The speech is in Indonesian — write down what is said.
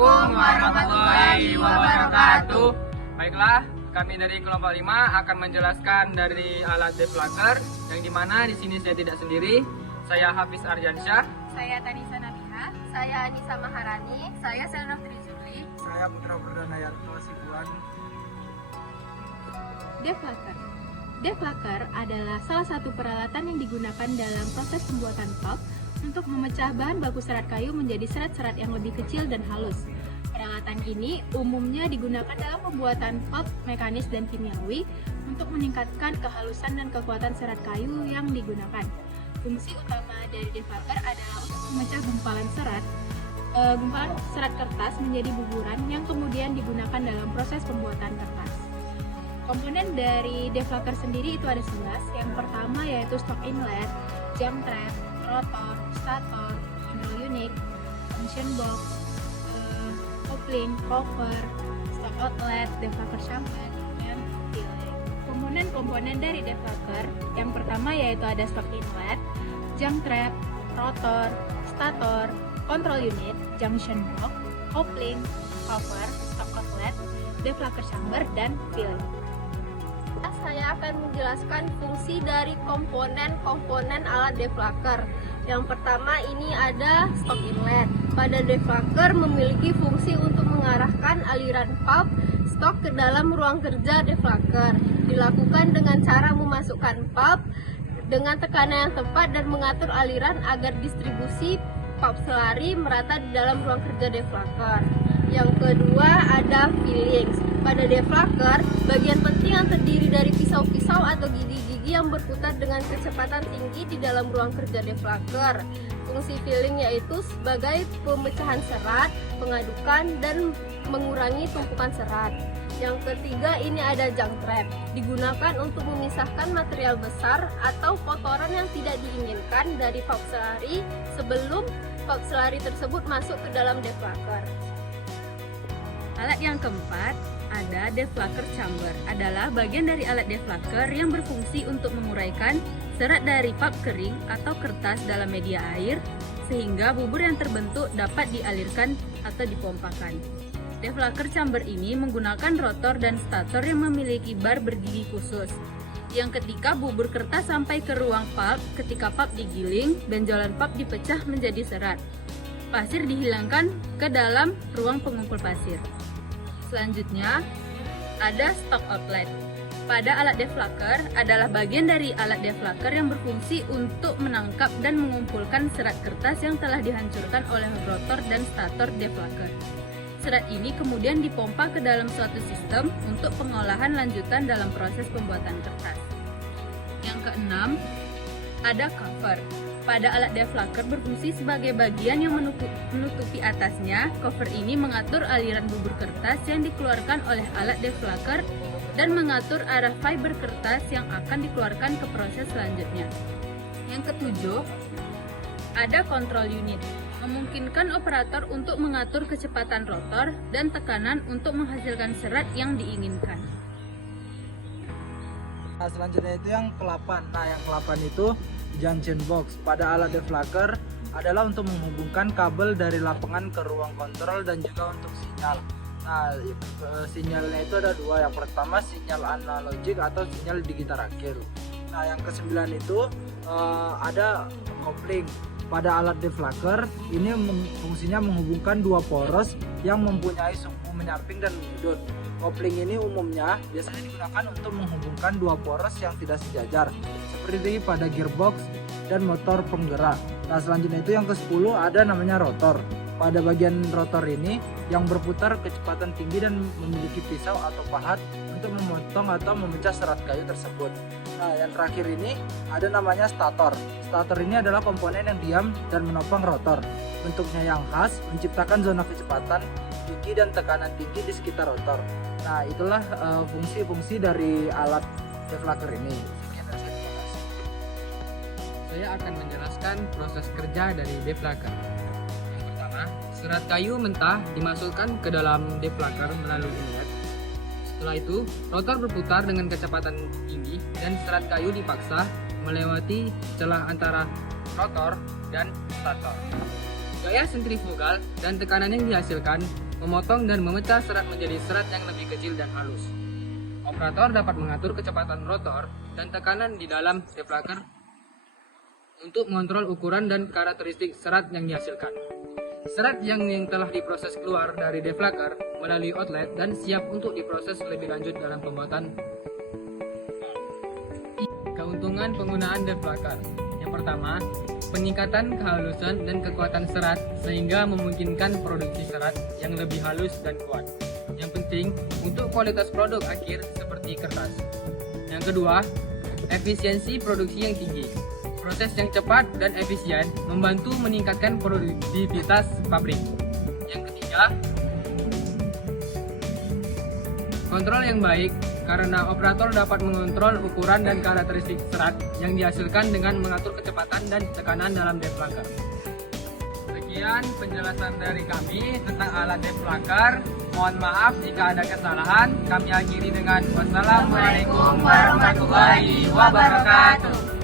Assalamualaikum warahmatullahi wabarakatuh. Baiklah, kami dari kelompok 5 akan menjelaskan dari alat deflaker yang dimana di sini saya tidak sendiri. Saya Hafiz Aryansyah. Saya Tanisa Nabiha. Saya Anissa Maharani. Saya Selna Trizuli. Saya Putra Perdana Yanto Sibuan. Deflaker. Deflaker adalah salah satu peralatan yang digunakan dalam proses pembuatan pulp untuk memecah bahan baku serat kayu menjadi serat-serat yang lebih kecil dan halus. Peralatan ini umumnya digunakan dalam pembuatan pulp mekanis dan kimiawi untuk meningkatkan kehalusan dan kekuatan serat kayu yang digunakan. Fungsi utama dari deflaker adalah untuk memecah gumpalan serat kertas menjadi buburan yang kemudian digunakan dalam proses pembuatan kertas. Komponen dari deflaker sendiri itu ada 11. Yang pertama yaitu stock inlet, jump trap, rotor, stator, control unit, function box, coupling, cover, stock outlet, deflaker chamber, dan delay. Komponen-komponen dari deflaker yang pertama yaitu ada stock inlet, jump trap, rotor, stator, control unit, junction box, coupling, cover, stock outlet, deflaker chamber, dan delay. Saya akan menjelaskan fungsi dari komponen-komponen alat deflaker. Yang pertama ini ada stock inlet. Pada deflaker memiliki fungsi untuk mengarahkan aliran pulp stok ke dalam ruang kerja deflaker. Dilakukan dengan cara memasukkan pulp dengan tekanan yang tepat dan mengatur aliran agar distribusi pulp selari merata di dalam ruang kerja deflaker. Yang kedua ada fillings. Pada deflaker, bagian penting yang terdiri dari pisau-pisau atau gigi-gigi yang berputar dengan kecepatan tinggi di dalam ruang kerja deflaker. Fungsi filling yaitu sebagai pemecahan serat, pengadukan, dan mengurangi tumpukan serat. Yang ketiga ini ada junk trap. Digunakan untuk memisahkan material besar atau kotoran yang tidak diinginkan dari pulp selari sebelum pulp selari tersebut masuk ke dalam deflaker. Alat yang keempat ada deflaker chamber, adalah bagian dari alat deflaker yang berfungsi untuk menguraikan serat dari pulp kering atau kertas dalam media air sehingga bubur yang terbentuk dapat dialirkan atau dipompakan. Deflaker chamber ini menggunakan rotor dan stator yang memiliki bar bergigi khusus yang ketika bubur kertas sampai ke ruang pulp, ketika pulp digiling, benjolan pulp dipecah menjadi serat. Pasir dihilangkan ke dalam ruang pengumpul pasir. Selanjutnya, ada stock outlet. Pada alat deflaker adalah bagian dari alat deflaker yang berfungsi untuk menangkap dan mengumpulkan serat kertas yang telah dihancurkan oleh rotor dan stator deflaker. Serat ini kemudian dipompa ke dalam suatu sistem untuk pengolahan lanjutan dalam proses pembuatan kertas. Yang keenam, ada cover. Pada alat deflaker berfungsi sebagai bagian yang menutupi atasnya. Cover ini mengatur aliran bubur kertas yang dikeluarkan oleh alat deflaker dan mengatur arah fiber kertas yang akan dikeluarkan ke proses selanjutnya. Yang ketujuh, ada control unit. Memungkinkan operator untuk mengatur kecepatan rotor dan tekanan untuk menghasilkan serat yang diinginkan. Nah, selanjutnya itu yang ke-8. Nah, yang ke-8 itu junction box. Pada alat deflaker adalah untuk menghubungkan kabel dari lapangan ke ruang kontrol dan juga untuk sinyal. Nah, sinyalnya itu ada dua. Yang pertama sinyal analogik atau sinyal digital akhir. Nah, yang ke-9 itu ada coupling. Pada alat deflaker ini fungsinya menghubungkan dua poros yang mempunyai sumbu menyamping dan menyudut. Coupling ini umumnya biasanya digunakan untuk menghubungkan dua poros yang tidak sejajar, seperti pada gearbox dan motor penggerak. Nah, selanjutnya itu yang ke-10 ada namanya rotor. Pada bagian rotor ini yang berputar kecepatan tinggi dan memiliki pisau atau pahat untuk memotong atau memecah serat kayu tersebut. Nah, yang terakhir ini ada namanya stator. Stator ini adalah komponen yang diam dan menopang rotor. Bentuknya yang khas menciptakan zona kecepatan tinggi dan tekanan tinggi di sekitar rotor. Nah, itulah fungsi-fungsi dari alat deflaker ini. Sekian dari saya, terima kasih. Saya akan menjelaskan proses kerja dari deflaker. Yang pertama, serat kayu mentah dimasukkan ke dalam deflaker melalui inlet. Setelah itu, rotor berputar dengan kecepatan tinggi dan serat kayu dipaksa melewati celah antara rotor dan stator. Gaya sentrifugal dan tekanan yang dihasilkan memotong dan memecah serat menjadi serat yang lebih kecil dan halus. Operator dapat mengatur kecepatan rotor dan tekanan di dalam deflaker untuk mengontrol ukuran dan karakteristik serat yang dihasilkan. Serat yang telah diproses keluar dari deflaker melalui outlet dan siap untuk diproses lebih lanjut dalam pembuatan. Keuntungan penggunaan deflaker. Yang pertama, peningkatan kehalusan dan kekuatan serat sehingga memungkinkan produksi serat yang lebih halus dan kuat. Yang penting untuk kualitas produk akhir seperti kertas. Yang kedua, efisiensi produksi yang tinggi. Proses yang cepat dan efisien membantu meningkatkan produktivitas pabrik. Yang ketiga, kontrol yang baik karena operator dapat mengontrol ukuran dan karakteristik serat yang dihasilkan dengan mengatur kecepatan dan tekanan dalam deflaker. Sekian penjelasan dari kami tentang alat deflaker. Mohon maaf jika ada kesalahan. Kami akhiri dengan wassalamualaikum warahmatullahi wabarakatuh.